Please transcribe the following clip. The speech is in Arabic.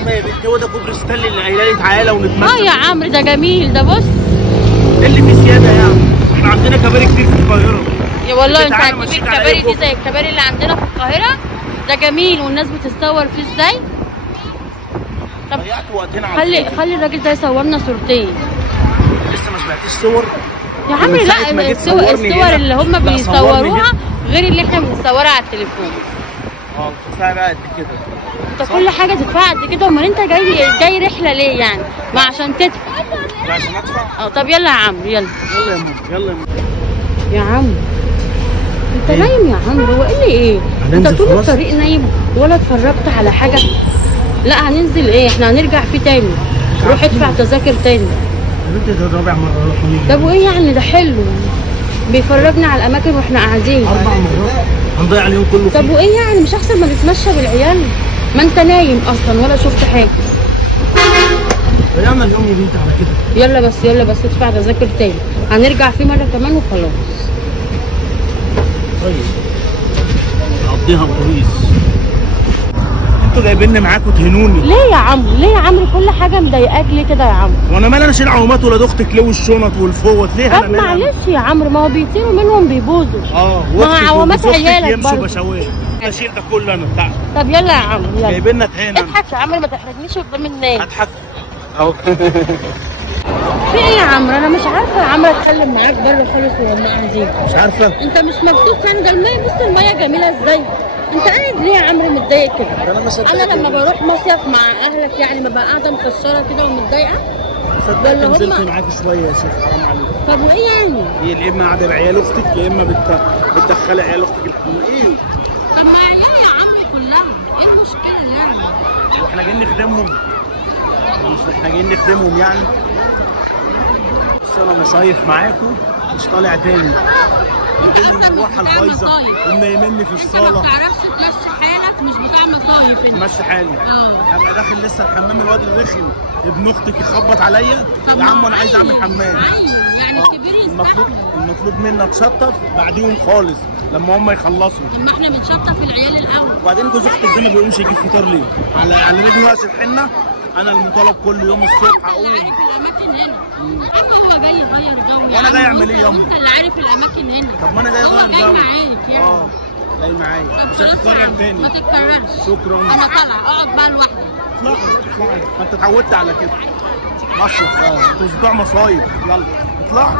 عم يا بنتي، هو ده كوبري ستانلي اللي قايله لي تعالى ونتمشى؟ يا عمرو ده جميل ده. بص ايه اللي فيه زياده يعني؟ احنا عندنا كباري كتير في القاهره. يا والله انت هتجيب الكباري دي زي الكباري اللي عندنا في القاهره؟ ده جميل والناس بتتصور فيه ازاي. طب خلي الراجل ده يصورنا صورتين. لسه ما سمعتيش صور يا عمرو؟ لا الصور اللي هم بيصوروها غير اللي احنا بنصورها على التليفون. بتدفعي بقى قد كده؟ انت كل حاجه تدفعها قد كده؟ امال انت جاي رحله ليه يعني؟ ما عشان تدفع. لا عشان ادفع. طب يلا يا عمرو يلا. يلا يا ماما يلا يا ماما. يا عمرو انت نايم يا عمرو؟ هو ايه؟ انت طول الطريق نايم ولا اتفرجت على حاجه؟ لا هننزل ايه؟ احنا هنرجع فيه تاني. روح ادفع تذاكر تاني. يا بنتي ده رابع مره نروح ونيجي. طب وايه يعني؟ ده حلو بيفرجنا على الاماكن واحنا قاعدين. 4 مرات هنضيع اليوم كله. طب وايه يعني؟ مش احسن ما نتمشى بالعيال؟ ما انت نايم اصلا ولا شفت حاجه. ضيعنا اليوم يا بنتي على كده. يلا بس ادفع تذاكر تاني. هنرجع فيه مره كمان وخلاص. طيب نقضيها اتوبيس. انتوا جايبيني معاكوا تهنوني ليه يا عمرو؟ ليه يا عمرو كل حاجه مضايقاك ليه كده يا عمرو؟ وانا مالي انا اشيل عوامات ولاد اختك ليه والشنط والفوط ليه؟ طب معلش يا عمرو، ما هو بيطيروا منهم بيبوظوا. ما عوامات عيالك يمشوا بشويه. اشيل ده كله انا بتاعك. طب يلا يا عمرو يلا. جايبيننا تهانه. اضحك يا عمرو ما تحرجنيش قدام الناس. هضحك اهو. في ايه يا عمرو؟ انا مش عارفه يا عمرو اتكلم معاك بره خالص وهم قاعدين. مش عارفه؟ انت مش مبسوط يعني؟ ده الميه، بص الميه جميله ازاي. انت قاعد ليه يا عمرو متضايق كده؟ انا لما بروح مصيف مع اهلك يعني ببقى قاعده مكسره كده ومتضايقه؟ صدقني نزلت معاكي شويه يا شيخ، حرام عليك. طب وايه يعني؟ هي يا اما قاعده بعيال اختك يا اما بتدخلي عيال اختك الحمام. ايه؟ طب ما عيال يا عمرو كلها، ايه المشكله يعني؟ هو احنا جايين نخدمهم؟ مش احنا جايين نخدمهم يعني؟ بس انا مصيف معاكم مش طالع تاني. الدنيا المروحه البايظه ومنيمني في الصاله. انت ما بتعرفش تمشي حالك، مش بتاع مصايف انت. ماشي حالي. ابقى داخل لسه الحمام الواد الرخم ابن اختك يخبط عليا يا عم وانا عايز اعمل حمام. يعني الكبير يستحمل. المطلوب منا نشطف بعديهم خالص لما هم يخلصوا. ما احنا بنشطف العيال الاول. وبعدين جوز اختك ده ما بيقومش يجيب فطار ليه؟ على رجل وقت الحنه انا المطالب كل يوم الصبح اقوم. اللي عارف الاماكن هنا. اما هو جاي يغير جو. وانا جاي اعمل ايه ياما؟ انت اللي عارف الاماكن هنا. طب ما انا جاي اغير جو. جاي معاك يعني. جاي معايا. مش هتتكرر تاني. ما تتكررش. شكرا. انا طالعه اقعد بقى لوحدي. اطلعي انت اتعودت على كده. مصيف انتوا بتوع مصايف. يلا اطلعي.